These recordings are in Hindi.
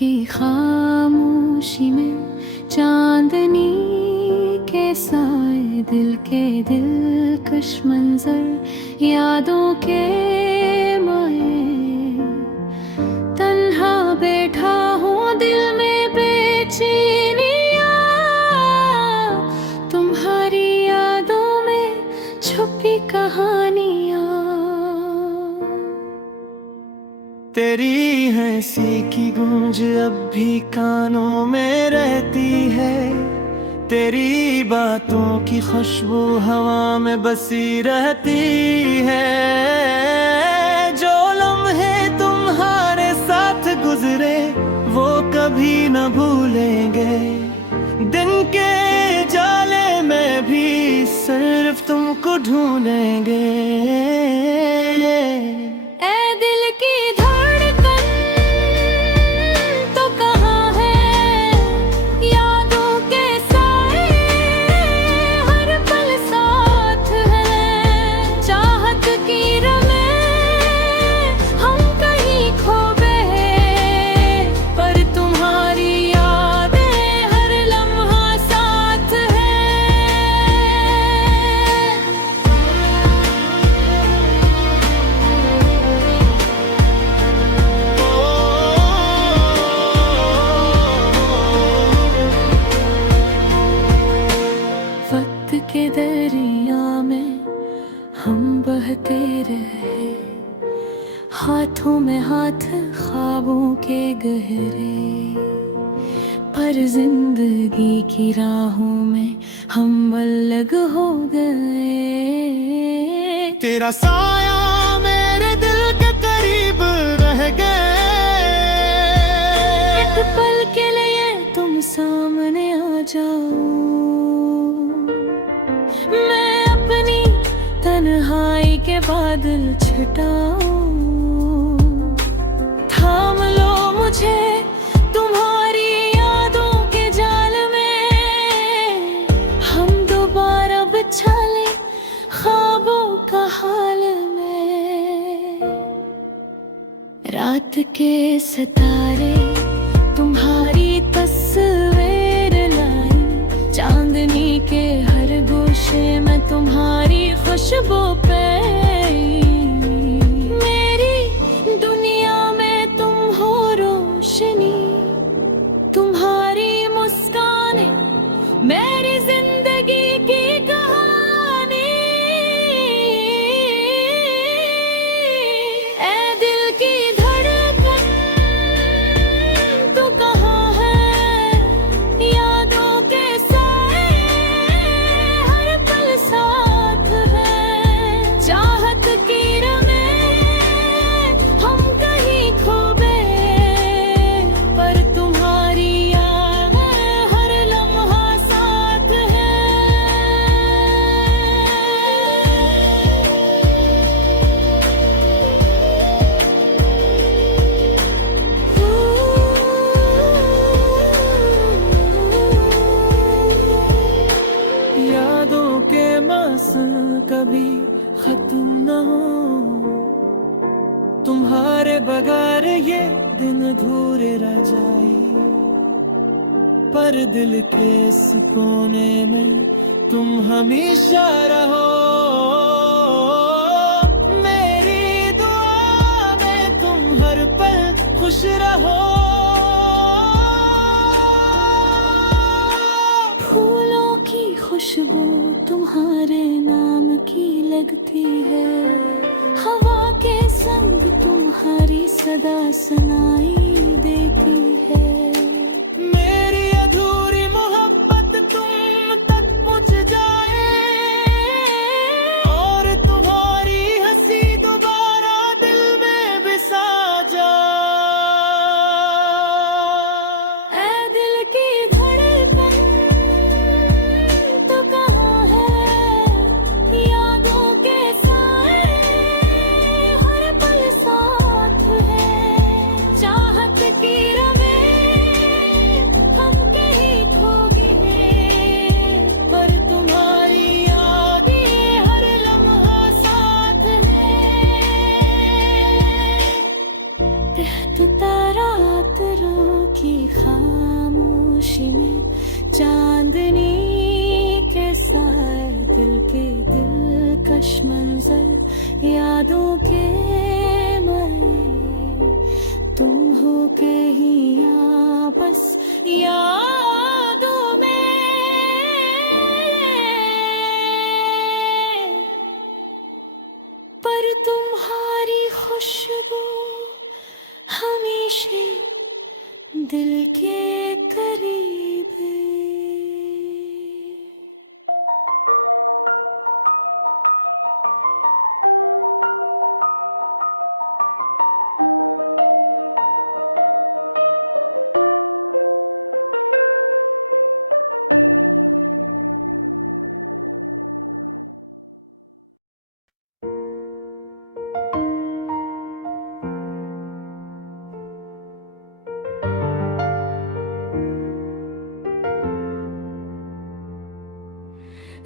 की खामोशी में चांदनी के साए, दिल के दिलकश मंजर, यादों के माए। तन्हा बैठा हूँ दिल में बेचैनियाँ, तुम्हारी यादों में छुपी कहानियाँ। तेरी हंसी की गूंज अब भी कानों में रहती है, तेरी बातों की खुशबू हवा में बसी रहती है। जो लम्हे तुम्हारे साथ गुजरे वो कभी न भूलेंगे, दिन के जाले में भी सिर्फ तुमको ढूंढेंगे। के दरिया में हम बहते रहे, हाथों में हाथ ख्वाबों के गहरे, पर जिंदगी की राहों में हम अलग हो गए। तेरा साया मेरे दिल के करीब रह गए, एक पल के लिए तुम सामने आ जाओ, मैं अपनी तन्हाई के बादल छटाऊं। थाम लो मुझे तुम्हारी यादों के जाल में, हम दोबारा बचा ले ख्वाबों का हाल में। रात के सितारे तुम्हारी तस्वीर लाए, चांदनी के हर गोशे में तुम्हारी खुशबू पे। मेरी दुनिया में तुम हो रोशनी, तुम्हारी मुस्कान मेरी जिंदगी की कहानी। ऐ दिल की धड़कन तू कहाँ है, यादों के साए हर पल साथ है। चाहत की रंगें हम नहीं खो गए, पर तुम्हारी याद हर लम्हा साथ है। यादों के मौसम कभी खत्म न हो, तुम्हारे बगैर ये दिन अधूरे रह जाए, पर दिल के इस कोने में तुम हमेशा रहो। मेरी दुआ में तुम हर पल खुश रहो। फूलों की खुशबू तुम्हारे नाम की लगती है, हवा के संग तुम्हारी सदा सुनाई देती है। मेरी अधूरी मोहब्बत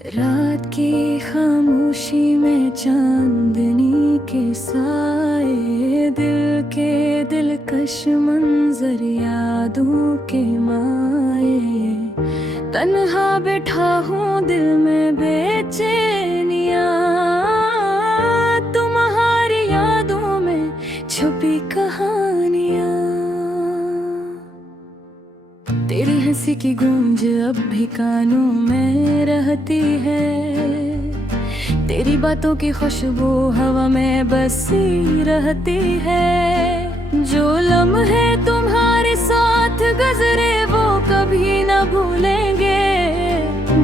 रात की खामोशी में चांदनी के साए, दिल के दिलकश मंजर यादों के माए। तन्हा बैठा हूँ दिल में बेचैनिया, तुम्हारी यादों में छुपी कहानियाँ। तेरी हंसी की गूंज अब भी कानों में रहती है, तेरी बातों की खुशबू हवा में बसी रहती है। जो लम्हे तुम्हारे साथ गुजरे वो कभी ना भूलेंगे,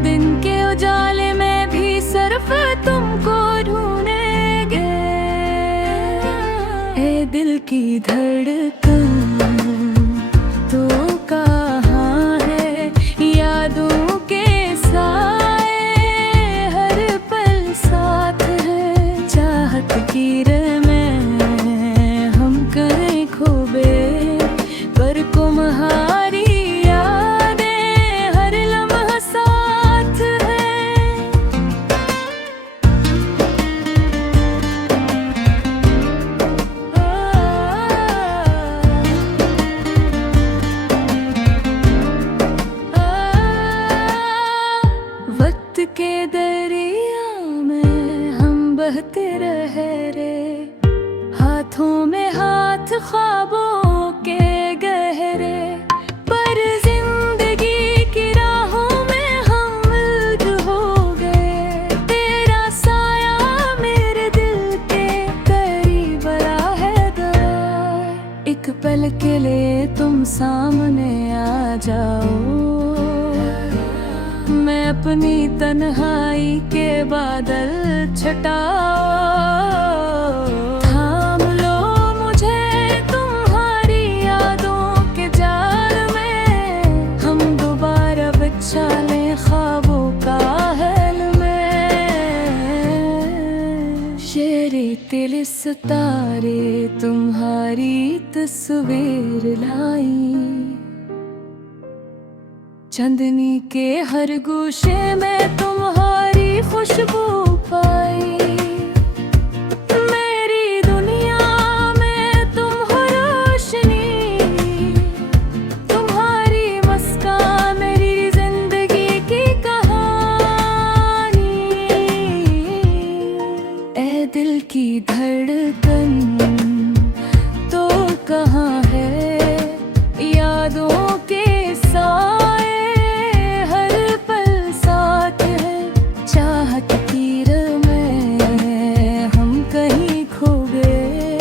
दिन के उजाले में भी सिर्फ तुमको ढूंढेंगे। ए दिल की धड़कन तो कहाँ है, यादों के साए हर पल साथ है। चाहत की राह में हम कहीं खोबे, पर तुम्हारी यादें हर लम्हा साथ है। वक्त के दरिया में हम बहते रहे रे, हाथों में हाथ ख्वाबों के गहरे। पर जिंदगी की राहों में हम उलझ हो गए, तेरा साया मेरे दिल के करीब आया है दर। एक पल के लिए तुम सामने आ जाओ, मैं अपनी तन्हाई के बादल छटाओ। थाम लो मुझे तुम्हारी यादों के जाल में, हम दोबारा बिछा लें ख्वाबों का महल में। शेरे तिल सितारे तुम्हारी तस्वीर लाई, चांदनी के हर गोशे में तुम्हारी खुशबू पाई। मेरी दुनिया में तुम हो रोशनी, तुम्हारी मुस्कान मेरी जिंदगी की कहानी। ए दिल की धड़कन तो कहाँ है, यादों के साए हर पल साथ है। चाहत की राह में हम कहीं खो गए,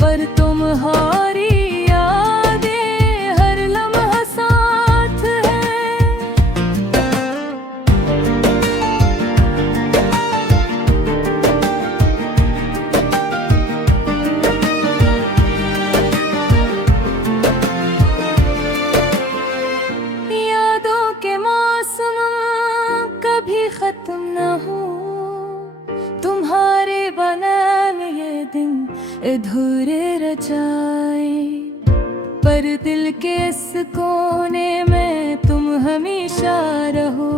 पर तुम्हारी यादें हर लम्हा साथ है। यादों के मौसम कभी खत्म न हो, तुम्हारे बनाए ये दिन अधूरे रह जाए। पर दिल के इस कोने में तुम हमेशा रहो,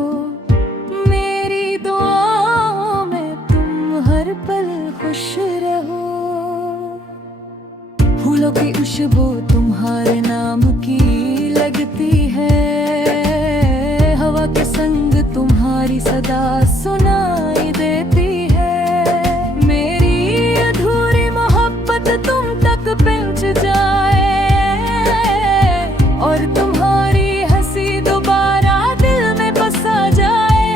मेरी दुआओं में तुम हर पल खुश रहो। फूलों की खुशबू तुम्हारे नाम की लगती है, हवा के संग तुम्हारी सदा सुनाई देती है। मेरी अधूरी मोहब्बत तुम तक पहुंच जाए, और तुम्हारी हंसी दोबारा दिल में बसा जाए।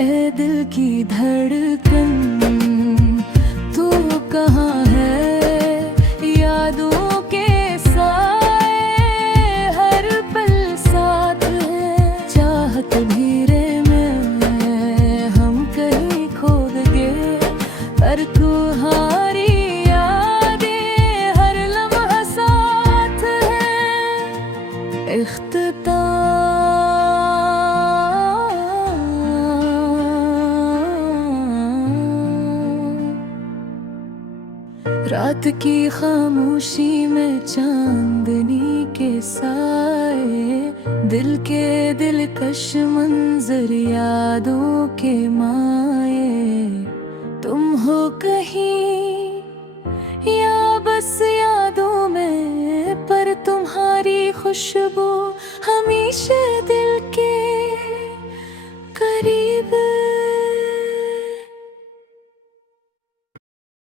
ए दिल की धड़कन तू कहाँ है, यादों के साए हर पल साथ है। चाहत घेरे में हम कहीं खो गए, पर तुम्हारी यादें हर लम्हा साथ है। रात की खामोशी में चांदनी के साए, दिल के दिलकश मंजर यादों के माए, तुम हो कहीं या बस यादों में, पर तुम्हारी खुशबू हमेशा दिल के